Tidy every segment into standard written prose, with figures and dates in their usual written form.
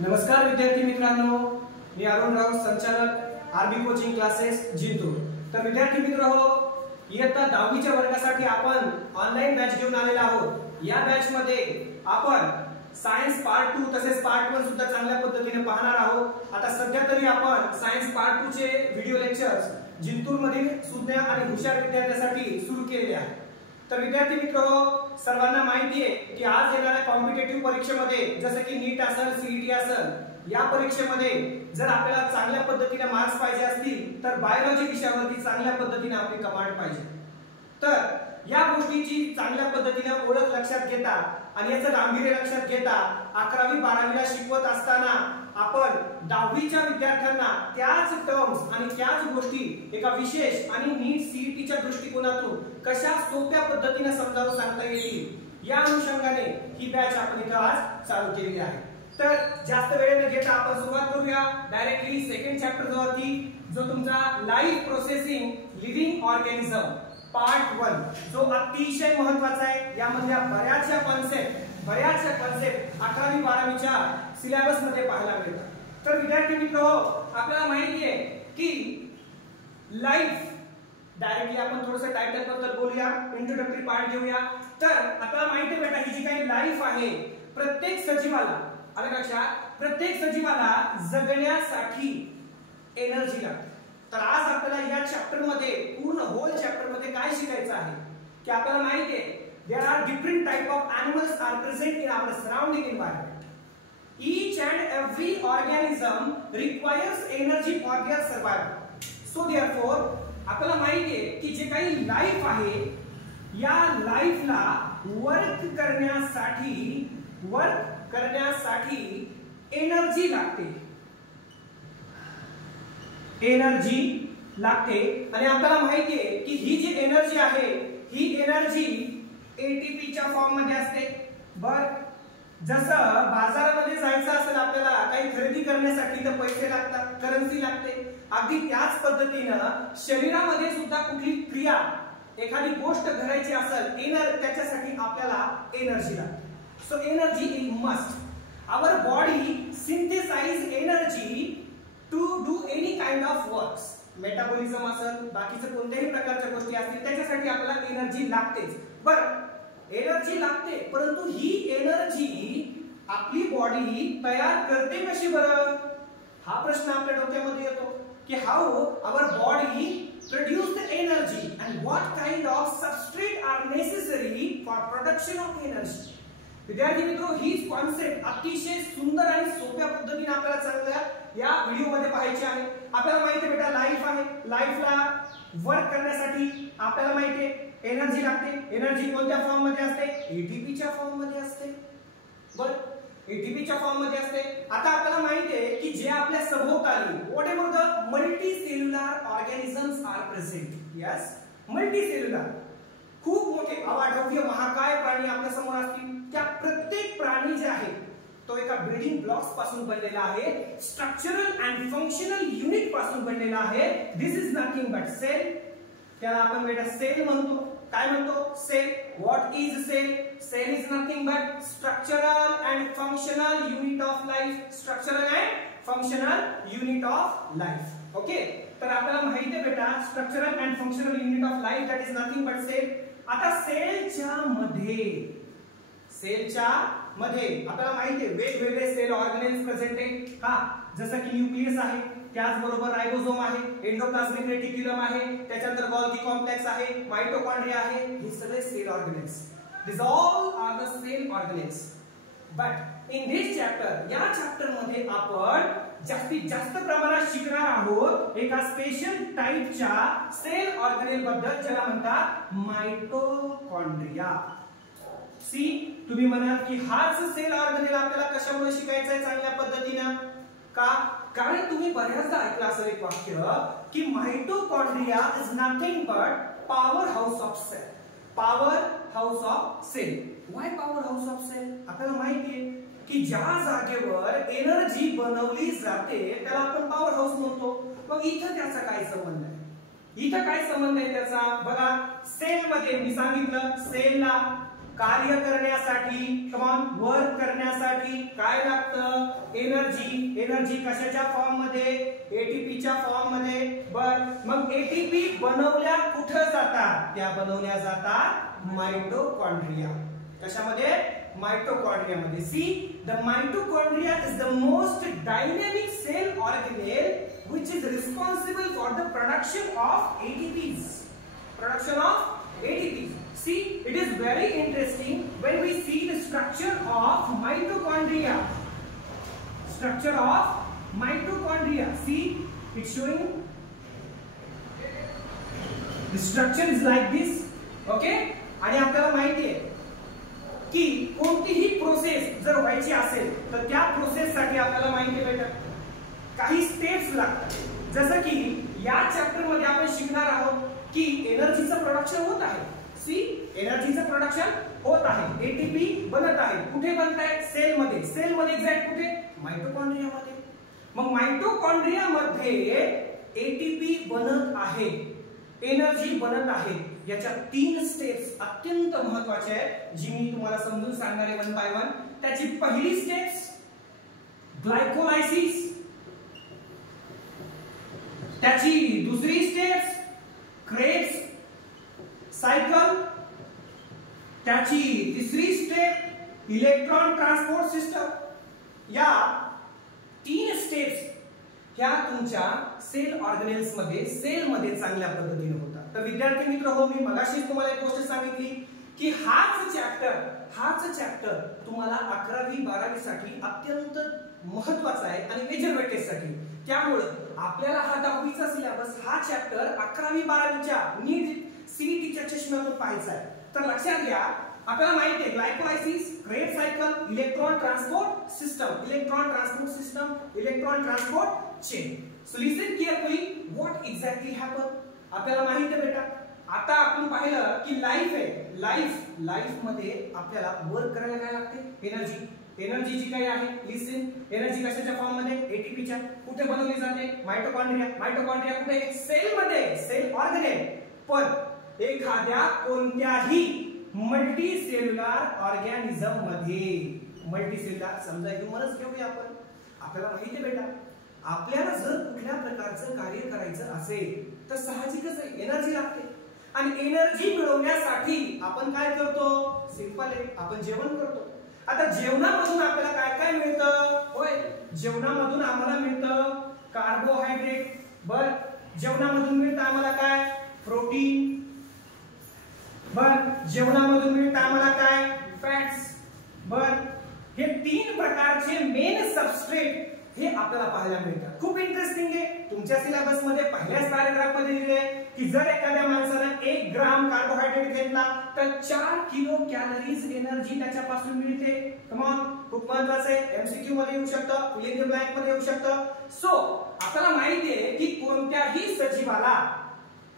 नमस्कार विद्यार्थी मित्रांनो, मी अरुण राऊत, संचालक आरबी कोचिंग क्लासेस जिंतूर। तर विद्यार्थी मित्र हो, इयत्ता 10वी च्या वर्गासाठी आपण ऑनलाइन बॅच घेऊन आलेला आहोत। या बॅच मध्ये आपण सायन्स पार्ट 2 तसेच पार्ट 1 सुद्धा चांगल्या पद्धतीने पाहणार आहोत। आता सध्या तरी आपण सायन्स पार्ट 2 चे व्हिडिओ लेक्चर्स जिंतूर मधील सुज्ञ आणि हुशार विद्यार्थ्यांसाठी सुरू केलेले आहेत। तर विद्यार्थी मित्र सर्वांना माहिती आहे की आज येणाऱ्या कॉम्पिटिटिव्ह परीक्षेमध्ये जसे की नीट असेल, सीईटी असेल, या परीक्षेमध्ये जर आपल्याला चांगल्या पद्धतीने मार्क्स पाहिजे असतील तर बायोलॉजी विषयावरती चांगल्या पद्धतीने आपली कमांड पाहिजे। तर या गोष्टीची चांगल्या पद्धतीने ओळख लक्षात घेता आणि याचं गांभीर्य लक्षात घेता 11वी 12वीला शिकवत असताना आपण 10वीच्या विद्यार्थ्यांना त्याच टर्म्स आणि त्याच गोष्टी एका विशेष आणि नीट सीईटीच्या दृष्टिकोनातून कशा सोप्या पद्धतीने समजावून सांगता येईल या अनुषंगाने ही बॅच आपण इथे आज चालू केली आहे। तर जास्त वेळ न घेता आपण सुरुवात करूया डायरेक्टली सेकंड चॅप्टर वरती, जो तुमचा life processing living organism part 1 जो अतिशय महत्त्वाचा आहे। यामधल्या बऱ्याचशा कॉन्सेप्ट 11वी 12वीच्या सिलेबस मध्ये पाहायला मिळतात। तर विद्यार्थी मित्र आपल्याला माहिती आहे की लाईफ, डायरेक्टली आपण थोडंसं टायटल बद्दल बोलूया, इंट्रोडक्टरी पार्ट घेऊया। तर आपल्याला माहिती आहे बेटा, ही जी काही लाईफ आहे प्रत्येक सजीवाला, आलं लक्षात, प्रत्येक सजीवाला जगण्यासाठी एनर्जी लागते। तर आज आपल्याला या चॅप्टर मध्ये पूर्ण होल चॅप्टर मध्ये काय शिकायचं आहे की आपल्याला माहिती आहे there are different type of animals are present in our surrounding environment. Each and every organism requires energy for their survival. So therefore आपल्याला माहिती आहे की जे काही लाईफ आहे या लाईफला वर्क करण्यासाठी एनर्जी लागते आणि आपल्याला माहिती आहे की ही जी एनर्जी आहे ही एनर्जी एटीपी च्या फॉर्म मध्ये असते। बर, जसं बाजारामध्ये जायचं असेल आपल्याला काही खरेदी करण्यासाठी तर पैसे लागतात, करन्सी लागते, अगदी त्याच पद्धतीनं शरीरामध्ये सुद्धा कुठली क्रिया, एखादी गोष्ट करायची असेल त्याच्यासाठी आपल्याला एनर्जी लागते। So energy is must. Our body synthesize energy to do any kind of works, metabolism असेल, बाकीचं कोणत्याही प्रकारच्या गोष्टी असतील त्याच्यासाठी आपल्याला एनर्जी लागतेच। बरं, एनर्जी लागते, परंतु ही एनर्जी आपली बॉडी तयार करते कशी बरं, हा प्रश्न आपल्या डोक्यामध्ये येतो की how our body produce the energy and what kind of substrate are necessary for production of energy. विद्यार्थी मित्रो, ही कॉन्सेप्ट अतिशय सुंदर आणि सोप्या पद्धतीने आपल्याला चांगल्या या व्हिडिओ मध्ये पाहायची आहे। आपल्याला माहिती आहे बेटा, लाईफ आहे, लाईफला वर्क करण्यासाठी आपल्याला माहिती आहे एनर्जी लागते। एनर्जी कोणत्या फॉर्म मध्ये असते? एटीपीच्या फॉर्म मध्ये असते। बर, एटीपीच्या फॉर्म मध्ये असते। आता आपल्याला माहिती आहे की जे आपल्या सभोवताली whatever the multicellular organisms are present, yes, multicellular, खूप मोठे अवाढव्य महाकाय प्राणी आपल्या समोर असतील। त्या प्रत्येक प्राणी जे आहे तो एका बिल्डिंग ब्लॉक्स पासून बनलेला आहे, स्ट्रक्चरल अँड फंक्शनल युनिट पासून बनलेला आहे। This is nothing but cell, त्याला आपण बेटा सेल म्हणतो। काय म्हणतो? Cell. What is cell? Cell is nothing but structural and functional unit of life, structural and functional unit of life. Okay, तर आपल्याला माहिती आहे बेटा structural and functional unit of life that is nothing but cell. आता सेलच्या मध्ये आपल्याला माहिती आहे वेगवेगळे सेल ऑर्गॅनेल्स प्रेझेंट आहे। हा, जसं की न्यूक्लियस आहे, त्याचबरोबर रायबोसोम आहे, एंडोप्लाझमिक रेटिक्युलम आहे, त्याच्यानंतर गोल्गी कॉम्प्लेक्स आहे, माइटोकॉन्ड्रिया आहे, हे सगळे cell organelles, this all are the cell organelles. But in this chapter, या चॅप्टर मध्ये आपण जास्तीत जास्त प्रमाणात शिकणार आहोत एका स्पेशल टाइपच्या सेल ऑर्गॅनेल बद्दल, ज्याला म्हणतात माइटोकॉन्ड्रिया। सी, तुम्ही म्हणाल की हाच सेल ऑर्गॅनेल आपल्याला कशामुळे शिकायचा आहे चांगल्या पद्धतीने का? कारण तुम्ही बऱ्याचदा ऐकलं असेल एक वाक्य की mitochondria is nothing but powerhouse of cell, powerhouse of cell. Why powerhouse of cell? आपल्याला माहिती आहे की ज्या जागेवर एनर्जी बनवली जाते त्याला आपण पॉवर हाऊस म्हणतो। मग इथं त्याचा काय संबंध आहे? इथं काय संबंध आहे त्याचा? बघा, सेल मध्ये मी सांगितलं सेलला कार्य करण्यासाठी, कमान वर्क करण्यासाठी काय लागतं? एनर्जी कशाच्या फॉर्म मध्ये? एटीपीच्या फॉर्म मध्ये. बर, मग एटीपी बनवल्या कुठे जातात? त्या बनवल्या जातात माइटोकॉन्ड्रिया. कशामध्ये? माइटोकॉन्ड्रिया मध्ये. See, the mitochondria is the most dynamic cell organelle which is responsible for the production of ATPs. See, it is very interesting when we see the structure of mitochondria. See, it's showing the structure is like this. Okay? आणि आपल्याला माहिती आहे की कोणतीही process जर व्हायची असेल तर त्या प्रोसेस साठी आपल्याला माहिती आहे बेटा काही स्टेप्स लागतात. जसं की या चॅप्टर मध्ये आपण शिकणार आहोत की एनर्जीचं प्रोडक्शन होत आहे. सी, एनर्जीचं प्रोडक्शन होत आहे, एटीपी बनत आहे. कुठे बनत आहे? सेल मध्ये. सेल मध्ये एक्झॅक्ट कुठे? माइटोकॉन्ड्रिया मध्ये. मग माइटोकॉन्ड्रिया मध्ये एटीपी बनत आहे, एनर्जी बनत आहे. याच्या 3 स्टेप्स अत्यंत महत्त्वाच्या आहेत जी मी तुम्हाला समजून सांगणार आहे वन बाय वन. त्याची पहिली स्टेप्स ग्लायकोलायसिस, त्याची दुसरी स्टेप्स क्रेब्स सायकल, त्याची तिसरी स्टेप इलेक्ट्रॉन ट्रान्सपोर्ट सिस्टम. या 3 स्टेप्स ह्या तुमच्या सेल ऑर्गेनेल्स मध्ये, सेल मध्ये चांगल्या पद्धतीने होतात. तर विद्यार्थी मित्र हो, मी मगाशीच तुम्हाला एक गोष्ट सांगितली की हाच चॅप्टर तुम्हाला 11वी 12वी साठी अत्यंत महत्त्वाचा आहे आणि मेजर वेटेज साठी. त्यामुळे आपल्याला हा 10वीचा सिलेबस, हा चॅप्टर 11वी 12वीच्या नीट सीईटीच्या चष्म्यातून पाहायचा आहे. तर लक्षात घ्या, आपल्याला माहिती आहे glycolysis, Kreb cycle, electron transport system, electron transport chain. So listen carefully, what exactly happen. आपल्याला माहिती आहे बेटा, आता आपण पाहिलं की लाईफ आहे, लाईफ मध्ये आपल्याला वर्क करायला काय लागते? एनर्जी जी काही आहे. लिसन, एनर्जी कशाच्या फॉर्म मध्ये? एटीपीच्या. कुठे बनवली जाते? माइटोकॉन्ड्रिया कुठे? सेल मध्ये, सेल ऑर्गेनेल. पण एखाद्या कोणत्याही मल्टी सेल्युलर ऑर्गॅनिझम मध्ये, मल्टी सेल्युलर समजा ह्यूमनच घेऊया आपण, आपल्याला माहिती आहे बेटा आपल्याला जर कुठल्या प्रकारचं कार्य करायचं असेल तर साहजिकच आहे एनर्जी लागते. आणि एनर्जी मिळवण्यासाठी आपण काय करतो? सिंपल आहे, आपण जेवण करतो. आता जेवणामधून आपल्याला काय काय मिळतं? होय, जेवणामधून आम्हाला मिळतं कार्बोहायड्रेट. बर, जेवणामधून मिळतं आम्हाला काय? प्रोटीन. बर, जेवणामधून मिळतं आम्हाला काय? फॅट्स. बर, हे 3 प्रकारचे मेन सबस्ट्रेट हे आपल्याला पाहायला मिळतात. खूप इंटरेस्टिंग आहे. तुमच्या सिलेबस मध्ये पहिल्याच पॅराग्राफ मध्ये लिहिले की जर एखाद्या माणसाने 1 ग्राम कार्बोहायड्रेट घेतला तर 4 किलो कॅलरीज एनर्जी त्याच्यापासून मिळते. कम ऑन, खूप महत्त्वाचं आहे. एमसीक्यू मध्ये येऊ शकतं, फिल इन द ब्लँक मध्ये येऊ शकतं. सो आपल्याला माहिती आहे की कोणत्याही सजीवाला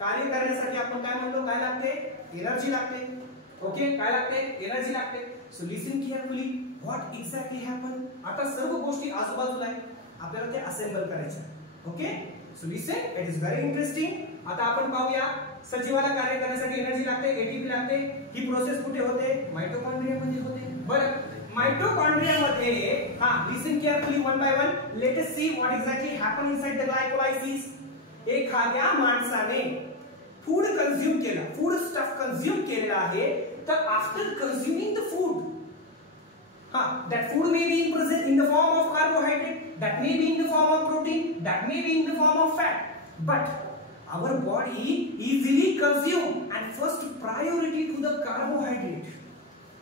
कार्य करण्यासाठी आपण काय म्हणतो? काय लागते? एनर्जी लागते. ओके, काय लागते? एनर्जी लागते. So listen carefully, what exactly happen. आता सर्व गोष्टी आजूबाजूला आहेत, आपल्याला ते असेंबल करायचं. Okay, so listen, it is very interesting. आता आपण पाहूया, सजीवाला कार्य करण्यासाठी एनर्जी लागते, एटीपी लागते. ही प्रोसेस कुठे होते? माइटोकॉन्ड्रिया मध्ये होते. बरं, माइटोकॉन्ड्रिया मध्ये listen carefully one by one. Let us see what exactly happen inside the glycolysis. एखाद्या माणसाने फूड कंझ्युम केलं, फूड स्टफ कंझ्युम केलेला आहे, तर after consuming the food, that food may be present in the form of carbohydrate, that may be in the form of protein, that may be in the form of fat, but our body easily consume and first priority to the carbohydrate.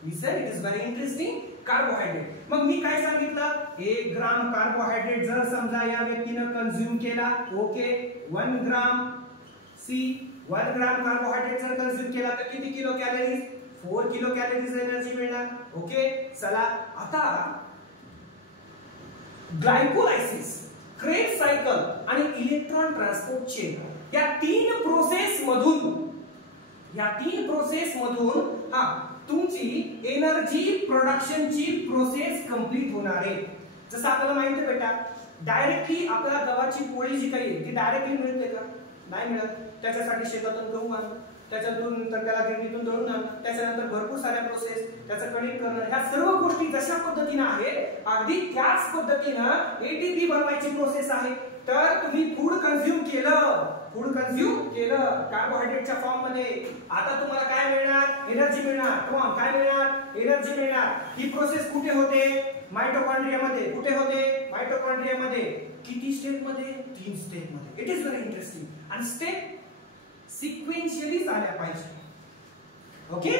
We said it is very interesting. Carbohydrate. मग मी काय सांगितलं? 1 ग्राम carbohydrate जर समजा या व्यक्तीने consume केला, okay, 1 ग्राम. C, 1 ग्राम carbohydrate जर consume केला तर किती kilo calories? 4 kilo calories energy मिळणार. ओके, चला आता ग्लायकोलायसिस, क्रेब सायकल आणि इलेक्ट्रॉन ट्रान्सपोर्ट चेन या 3 प्रोसेस मधून तुमची एनर्जी प्रोडक्शनची प्रोसेस कंप्लीट होणार आहे. जसं आपल्याला माहिती आहे बेटा, डायरेक्टली आपल्याला गव्हाची पोळी जी काही ती डायरेक्टली मिळते का? नाही मिळत. त्याच्यासाठी शेतातून गहू आणतो, त्याच्यातून नंतर त्याला गिरणीतून दळून आणणं, त्याच्यानंतर भरपूर साऱ्या प्रोसेस, त्याचं कनेक्ट करणं, ह्या सर्व गोष्टी जशा पद्धतीने आहेत अगदी त्याच पद्धतीनं एटीपी बनवायची प्रोसेस आहे. तर तुम्ही फूड कंझ्युम केलं कार्बोहायड्रेटच्या फॉर्म मध्ये, आता तुम्हाला काय मिळणार? एनर्जी मिळणार. किंवा काय मिळणार? एनर्जी मिळणार. ही प्रोसेस कुठे होते? मायटोकॉन्ड्रियामध्ये. कुठे होते? मायटोकॉन्ड्रियामध्ये. किती स्टेप मध्ये? 3 स्टेप मध्ये. It is very interesting. आणि स्टेप सिक्वेन्शियली झाल्या पाहिजे. Okay.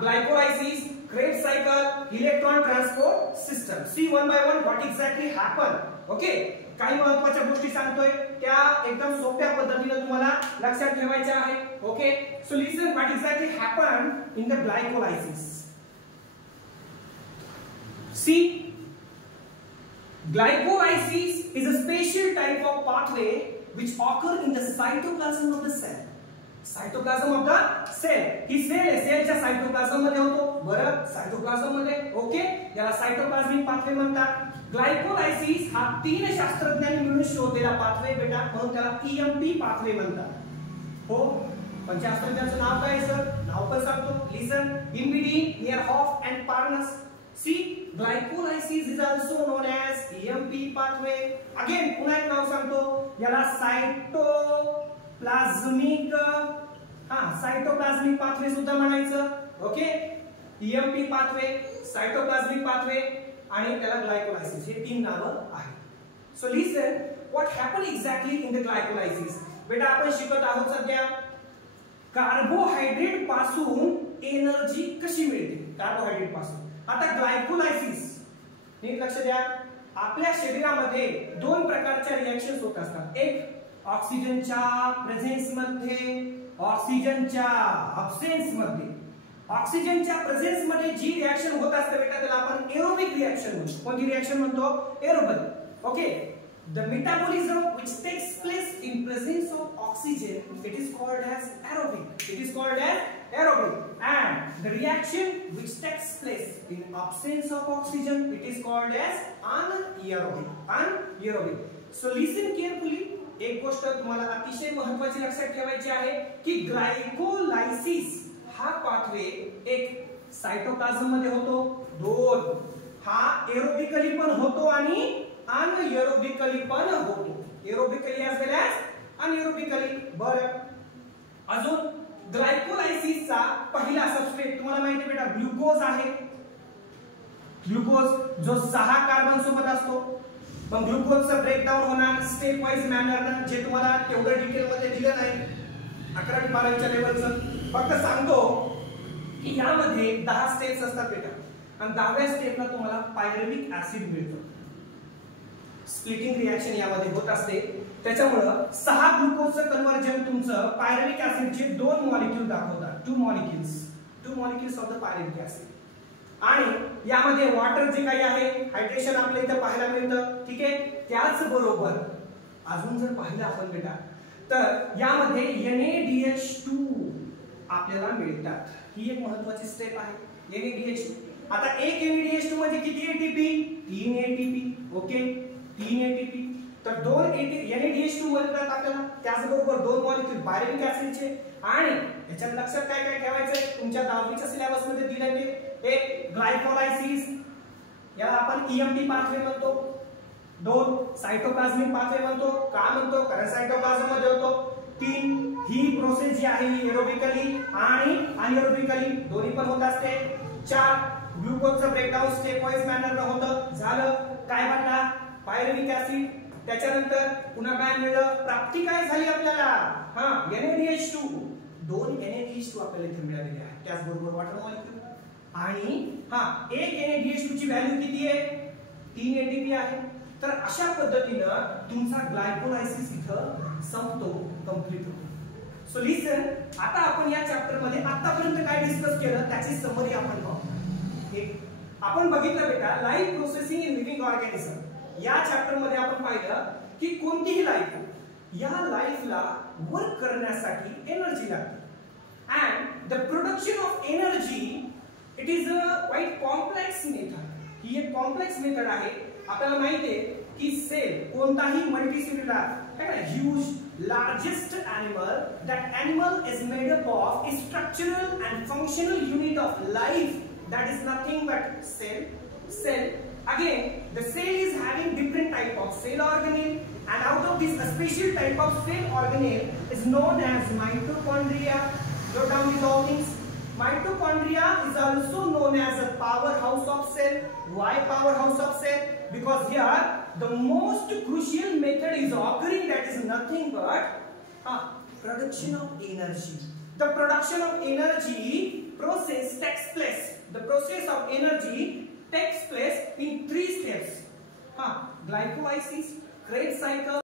Glycolysis, Krebs cycle, electron transport system. See one by one what exactly happen. Okay. काही महत्त्वाच्या गोष्टी सांगतोय त्या एकदम सोप्या पद्धतीने तुम्हाला लक्षात ठेवायच्या आहेत. Okay. So listen what exactly happen in the glycolysis. See, glycolysis is a special type of pathway which occur in the cytoplasm of the cell. Cytoplasm of the cell. ही सेल आहे, सेलच्या सायटोप्लाझम मध्ये होतो. बरं, cytoplasm मध्ये. Okay. याला सायटोप्लाझमिक pathway म्हणतात. Glycolysis हा 3 शास्त्रज्ञांनी मिळून शोधलेला पाथवे बेटा, म्हणून त्याला ईएमपी पाथवे म्हणतात. हो. पण शास्त्रज्ञाचं नाव काय आहे सर? नाव पण सांगतो. लिसन. इम्बिडी, नियरहॉफ and Parnas. See, glycolysis is also known as EMP pathway. Again, पुन्हा एक नाव सांगतो, याला सायटोप्लाझमिक पाथवे सुद्धा म्हणायचं. ओके. EMP पाथवे, सायटोप्लाझमिक पाथवे आणि त्याला ग्लायकोलायसिस, हे 3 नावं आहेत. So listen, what happen exactly in the glycolysis. बेटा आपण शिकत आहोत सध्या कार्बोहायड्रेट पासून एनर्जी कशी मिळते. कार्बोहायड्रेट पासून. आता ग्लायकोलायसिस, नीट लक्ष द्या, आपल्या शरीरामध्ये 2 प्रकारच्या रिएक्शन्स होत असतात. एक ऑक्सिजनच्या प्रेझेन्स मध्ये, ऑक्सिजनच्या अब्सेन्स मध्ये. ऑक्सिजनच्या प्रेझेन्स मध्ये जी रिएक्शन होत असते बेटा त्याला आपण एरोबिक रिएक्शन म्हणतो. कोणती रिएक्शन म्हणतो? Aerobic. Okay. The metabolism which takes place in presence of oxygen, it is called as aerobic. It is called as aerobic. And the reaction which takes place in absence of oxygen, it is called as anaerobic. Anaerobic. So listen carefully. एक गोष्ट तुम्हाला अतिशय महत्त्वाची लक्षात ठेवायची आहे की glycolysis हा पाथवे एक सायटोप्लाझम मध्ये होतो. 2 हा एरोबिकली पण होतो आणि अनएरोबिकली पण होतो. एरोबिकली एज वेल एज अनएरोबिकली. बरं, अजून ग्लायकोलायसिसचा पहिला सबस्ट्रेट तुम्हाला माहिती आहे बेटा, ग्लुकोज आहे. ग्लुकोज जो 6 कार्बन सोबत असतो. पण ग्लुकोजचं ब्रेकडाऊन होणार स्टेप वाइज मॅनरनं, जे तुम्हाला तेवढं डिटेल मध्ये दिलं नाही 11वी 12वीच्या लेवलचं. फक्त सांगतो की यामध्ये 10 स्टेप्स असतात बेटा, आणि 10व्या स्टेपला तुम्हाला पायरुव्हिक ऍसिड मिळतं. स्प्लिटिंग रिएक्शन यामध्ये होत असते. त्याच्यामुळे 6 ग्लुकोजचं कन्व्हर्जन तुमचं पायरुव्हिक ऍसिडचे 2 मॉलिक्यूल दाखवतात. 2 मॉलिक्यूल्स ऑफ द पायरुव्हिक ऍसिड. आणि यामध्ये वॉटर जे काही आहे, हायड्रेशन आपल्या इथं पाहायला मिळतं. ठीक आहे. त्याच बरोबर अजून जर पाहिलं आपण बेटा तर यामध्ये NaDH2 आपल्याला मिळतात. ही एक महत्त्वाची स्टेप आहे. NaDH2. आता एक NaDH2 म्हणजे किती एटीपी? 3 एटीपी. ओके. 3 एटीपी. तर 2 NaDH2 मिळतात आपल्याला. त्याचबरोबर 2 मॉलिक्यूल पायरुव्हिक ऍसिडचे. आणि याच्यात लक्षात काय काय ठेवायचं, तुमच्या 10वीच्या सिलेबस मध्ये दिलं ते एक ग्लायकोलायसिस, याला आपण EMP पाथवे म्हणतो. 2 सायटोप्लाझमिक पाथवे म्हणतो. का म्हणतो? कारण सायटोप्लाझम मध्ये होतो. 3 ही प्रोसेस जी आहे एरोबिकली आणि अनएरोबिकली दोन्ही पण होत असते. 4 ग्लुकोजचं ब्रेकडाऊन स्टेप वाइज मॅनरनं होतं. झालं. काय बनला? पायरुव्हिक ऍसिड. त्याच्यानंतर पुन्हा काय मिळलं? प्राप्ती काय झाली आपल्याला? NaDH2. 2 NaDH2 आपल्याला इथे मिळालेले आहे. त्याचबरोबर वॉटर मॉलिक्यूल. आणि एक NaDH2 ची व्हॅल्यू किती आहे? 3 एटीपी आहे. तर अशा पद्धतीनं तुमचा ग्लायकोलायसिस इथं संपतो, कंप्लीट होतो. सो लिसन, आता आपण या चॅप्टर मध्ये आतापर्यंत काय डिस्कस केलं त्याची समरी आपण पाहू. आपण बघितलं बेटा life processing in living organism. या चॅप्टर मध्ये आपण पाहिलं की कोणतीही लाईफ, या लाईफला वर्क करण्यासाठी एनर्जी लागते. And the production of energy it is a quite complex method. ही एक कॉम्प्लेक्स मेथड आहे. आपल्याला माहिती आहे की सेल कोणताही multicellular huge largest animal, that animal is made up of a structural and functional unit of life, that is nothing but cell. Again, the cell is having different type of cell organelle, and out of this a special type of cell organelle is known as mitochondria. Note down these all things. Mitochondria is also known as a powerhouse of cell. Why powerhouse of cell? Because here the most crucial method is occurring, that is nothing but production of energy. The production of energy process takes place. The process of energy takes place in 3 steps. Glycolysis, Krebs cycle,